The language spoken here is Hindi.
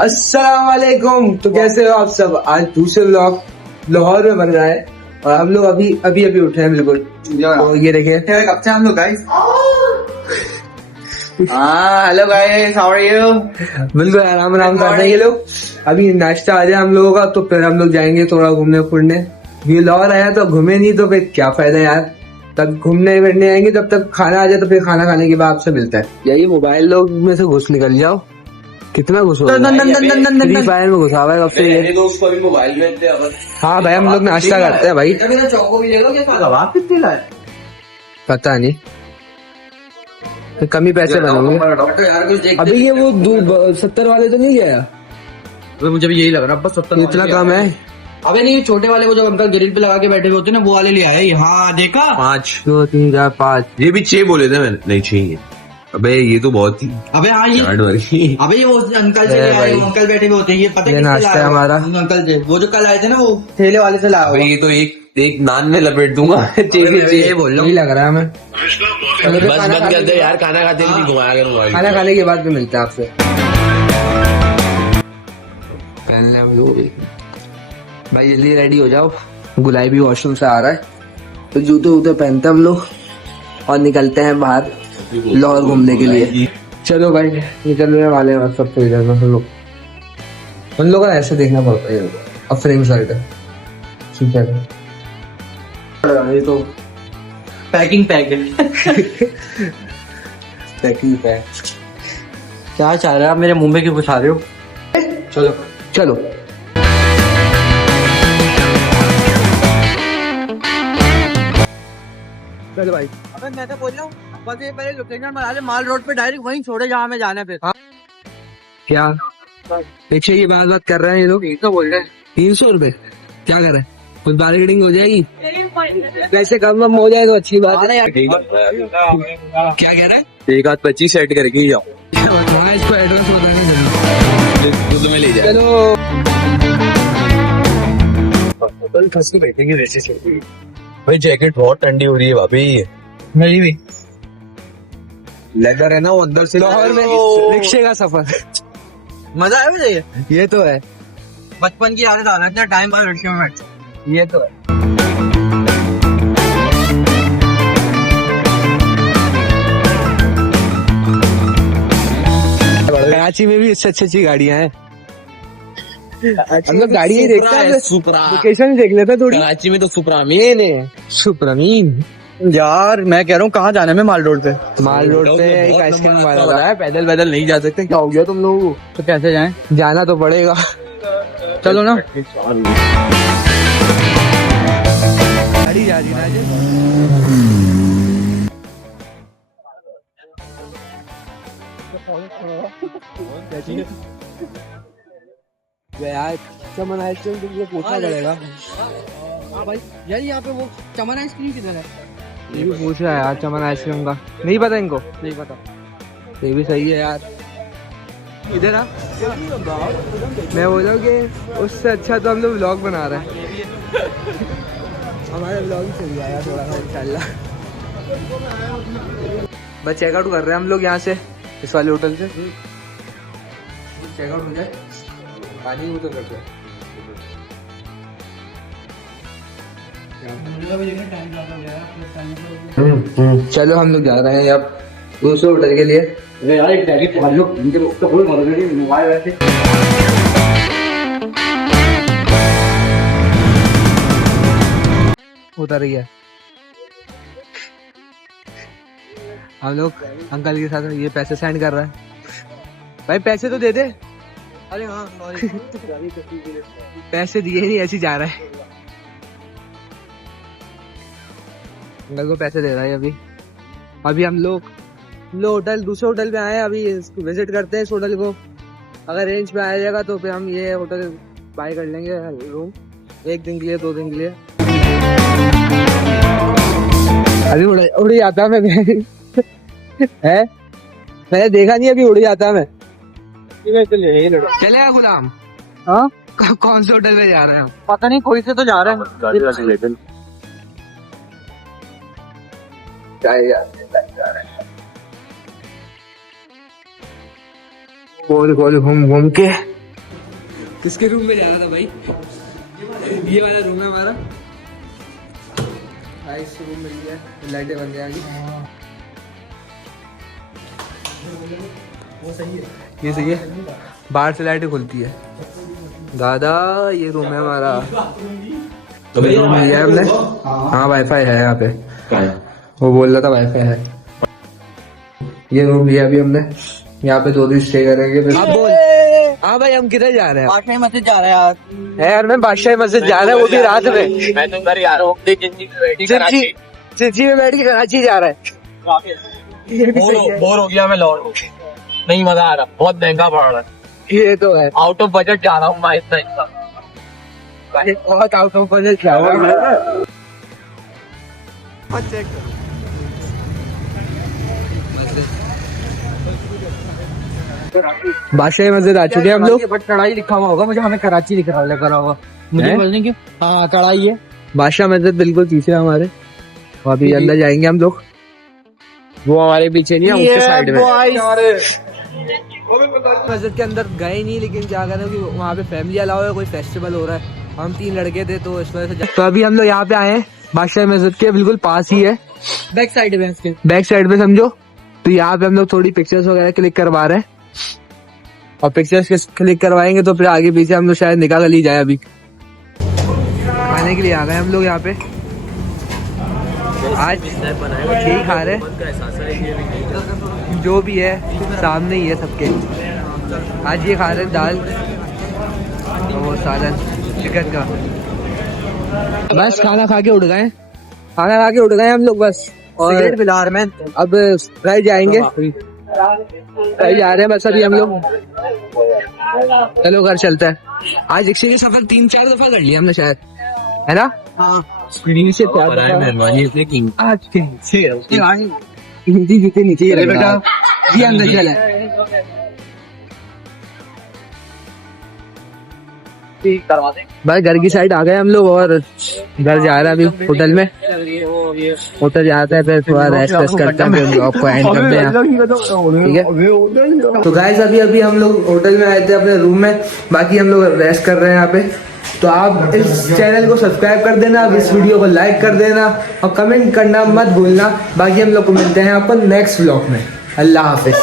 अस्सलाम वालेकुम। तो कैसे हो आप सब? आज दूसरे व्लॉग लाहौर में बन रहा है और हम लोग अभी अभी अभी उठे हैं बिल्कुल। तो ये देखिए कब से हम लोग guys. Hello guys, how are you? बिल्कुल आराम आराम कर रहे हैं ये लोग। अभी नाश्ता आ जाए हम लोगों का तो फिर हम लोग जाएंगे थोड़ा घूमने फिरने। ये लाहौर आया तो घूमे नहीं तो फिर क्या फायदा यार। तब घूमने फिरने आएंगे तब तक खाना आ जाए तो फिर खाना खाने के बाद आपसे मिलता है। यही मोबाइल लोग में से घुस निकल जाओ। कितना घुस फ्री फायर में घुसा हुआ है कब से ये। मोबाइल में हाँ भाई हम लोग नाश्ता करते हैं भाई। चौको भी ले लो क्या? कितने लाए? पता नहीं तो कम ही पैसे बनोगे। अभी ये वो 70 वाले तो नहीं गया? मुझे भी यही लग रहा है, बस 70 इतना कम है। अबे नहीं, छोटे वाले वो जो अंकल ग्रिल पे लगा के बैठे हुए होते हैं ना, वो वाले ले आए। हाँ देखा, 5 2 3 4 5 ये भी 6 बोले थे मैंने, नहीं 6 ही है। अबे ये तो बहुत ही अबे हाँ ये हार्ड वर्क। अबे ये वो अंकल से ले आए, वो अंकल बैठे हुए होते हैं। ये पता ये है नाश्ता है हमारा। अंकल से वो जो कल आए थे ना, वो ठेले वाले से लाया अबे हुआ। ये तो एक नान में लपेट दूंगा। ये बोल रहा यही हूँ। लग रहा है हमें। बस बंद कर दे यार, खाना खाते भी नहीं घुमाया करूंगा। खाना खाने के बाद भी मिलता है आपसे। पहले हम लोग भाई जल्दी रेडी हो जाओ। गुलाई भी वॉशरूम से आ रहा है तो जूते वूते पहनते हम लोग और निकलते हैं बाहर लाहौर घूमने के लिए। चलो भाई निकलने वाले हैं सब तो इधर हम लोग। उन लोगों को ऐसे देखना पड़ता है अब फ्रेम साइड है। ठीक है ये तो पैकिंग पैक है। Packing pack. क्या चाह रहे हो आप? मेरे मुंह में क्यों घुसा रहे हो? चलो चलो चलो भाई। अबे मैं तो बोल रहा हूँ, बस ये पहले लोकेशन बना ले, माल रोड पे डायरेक्ट वहीं छोड़े जहाँ हमें जाना है। फिर क्या पीछे की बात कर रहे हैं ये लोग? तो बोल रहे हैं 300 रुपए क्या करें? कुछ बार्गेनिंग हो जाएगी? वैसे कम हो जाए तो अच्छी बात है। क्या कह रहा है? एक आध 25 सेट करके ही जाओ। हाँ इसको एड्रेस बताने चलो। दूध में ले जाए। चलो फंस के बैठेंगे वैसे से। भाई जैकेट बहुत ठंडी हो रही है भाभी। मेरी भी लेदर है ना वो अंदर से। लाहौर में रिक्शे का सफर मजा आया मुझे। ये तो है। बचपन की यादें ताजा इतना टाइम बाद लड़कियों में बैठ। ये तो है। कराची में भी इससे अच्छी गाड़ियां हैं। हम लोग गाड़ी ही देखते हैं। सुपरा। लोकेशन देख लेते हैं थोड़ी। कराची में तो सुपरामीन है। सुप्रमीन यार मैं कह रहा हूँ कहाँ जाना है? मैं माल रोड पे। माल रोड पे एक आइसक्रीम वाला रहा है। पैदल पैदल नहीं जा सकते। क्या हो गया तुम लोगों को? तो कैसे जाएं? जाना तो पड़ेगा। चलो ना। गाड़ी जा रही है यार। चमन आइसक्रीम तुमसे पूछना पड़ेगा। हाँ भाई यार, यहाँ पे वो चमन आइसक्रीम किधर है? ये भी पूछ रहा है यार चमन आइसक्रीम का। नहीं पता इनको? नहीं पता। ये भी सही है यार। इधर आ। मैं बोल रहा हूँ कि उससे अच्छा तो हम लोग व्लॉग बना रहे हैं। हमारा व्लॉग ही चल जाएगा थोड़ा सा इंशाल्लाह। बस चेकआउट कर रहे हैं हम लोग यहाँ से, इस वाले होटल से। चेकआउट हो जाए पानी उतर करते हैं। चलो हम लोग जा रहे हैं अब दूसरे होटल के लिए। यार एक टैगी पकड़ लो, इनके मुझसे कोई मदद नहीं मोबाइल वैसे। उतर गया। हम लोग अंकल के साथ ये पैसे सेंड कर रहा है। भाई पैसे तो दे दे। अरे हाँ सॉरी। पैसे दिए नहीं, ऐसे ही जा रहा है। अंकल को पैसे दे रहा है अभी। अभी हम लोग होटल दूसरे होटल पे आए हैं। अभी विजिट करते हैं इस होटल को। अगर रेंज पे आ जाएगा तो फिर हम ये होटल बाय कर लेंगे रूम, 1 दिन के लिए 2 दिन के लिए। अभी उड़ जाता मैं है। मैंने देखा नहीं अभी उड़ जाता मैं। चलेगा गुलाम? हाँ कौन से होटल में जा रहे हैं? पता नहीं, कोई से तो जा रहे हैं। गोल गोल घूम घूम के किसके रूम में जा रहा था भाई? ये वाला रूम है हमारा। इस रूम में ये लाइटें बन जाएंगी। वो सही है, ये सही है। बाहर से लाइटें खुलती है। दादा ये रूम है हमारा। तो रूम लिया हमने। हाँ वाईफाई है यहाँ पे। वो बोल रहा था वाईफाई है। ये रूम लिया अभी हमने। यहाँ पे 2 दिन स्टे करेंगे। आप बोल। हाँ भाई हम किधर जा रहे हैं? बादशाही मस्जिद जा रहे हैं यार। यार मैं बादशाही मस्जिद जा रहा है, वो भी रात में। मैं तो घर जा रहा हूँ चिंची में बैठ के कराची जा रहा है। बोर हो गया मैं लाहौर। नहीं मजा आ रहा, बहुत महंगा पड़ रहा है। ये तो है, आउट ऑफ बजट जा रहा हूँ मैं इतना बहुत आउट ऑफ बजट क्या हुआ? बादशाही मस्जिद आ चुके हैं हम लोग। बट कढ़ाई लिखा हुआ होगा, मुझे हमें कराची लिखा हुआ मुझे बोलने की। हाँ कढ़ाई है। बादशाह मस्जिद बिल्कुल पीछे है हमारे। और अभी अंदर जाएंगे हम लोग। वो हमारे पीछे नहीं है, उसके साइड में। मस्जिद के अंदर गए नहीं, लेकिन क्या करें कि वहाँ पे फैमिली अलाउ है, कोई फेस्टिवल हो रहा है। हम 3 लड़के थे तो इस वजह से। तो अभी हम लोग यहाँ पे आए हैं, बादशाह मस्जिद के बिल्कुल पास ही है। बैक साइड में इसके। बैक साइड पे समझो। तो यहाँ पे हम लोग थोड़ी पिक्चर्स वगैरह क्लिक करवा रहे हैं। और पिक्चर्स क्लिक करवाएंगे तो फिर आगे पीछे हम लोग शायद निकाल ली जाए। अभी खाने के लिए आ गए हम लोग यहाँ पे। आज यही खा रहे हैं, जो भी है सामने ही है सबके। आज ये खा रहे हैं दाल और वो सालन चिकन का। बस खाना खा के उठ गए हम लोग बस। और बिलार में अब फ्राई जाएंगे, फ्राई जा रहे हैं बस अभी हम लोग। चलो घर चलता है। आज रिक्शे की सफर 3-4 दफा कर लिया हमने शायद, है ना? हाँ से मेहरबानी इसलिए आज हिंदी जितने नीचे ही बेटा ये अंदर चला है। भाई घर की साइड आ गए हम लोग और घर जा रहे हैं अभी होटल में। होटल जाते हैं फिर थोड़ा रेस्ट करते हैं, फिर ब्लॉग को एंड करते हैं, ठीक है? तो गाइस अभी हम लोग होटल में आए थे अपने रूम में। बाकी हम लोग रेस्ट कर रहे हैं यहाँ पे। तो आप इस चैनल को सब्सक्राइब कर देना, अब इस वीडियो को लाइक कर देना और कमेंट करना मत भूलना। बाकी हम लोग को मिलते हैं अपन नेक्स्ट व्लॉग में। अल्लाह हाफिज।